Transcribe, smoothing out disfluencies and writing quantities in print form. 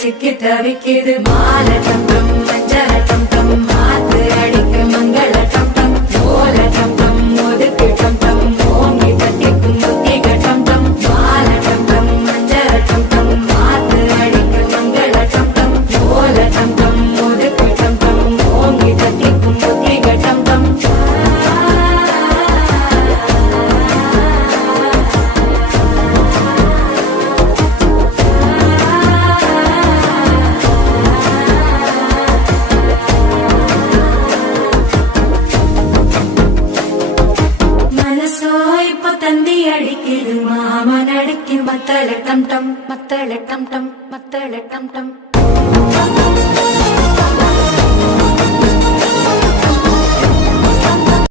சிக்கி தவிக்குது மால டம் டம் மஞ்சள டம் டம் மாத்து அடிக்க மங்கள டம் டம் ஓல டம் டம் ஒதுக்கு டம் டம் ஓங்கி தட்டிக்கும் புத்திக டம் டம் மால டம் டம் மஞ்சள டம் டம் மாத்து அடிக்க மங்கள டம் டம் ஓல டம் டம் ஒதுக்கு டம் டம் ஓங்கி தட்டிக்கும் புத்திக டம் டம் தந்தி அடிக்குது மாமன் அடிக்கு மத்தள டம் டம் மத்தள டம் டம் மத்தள டம் டம்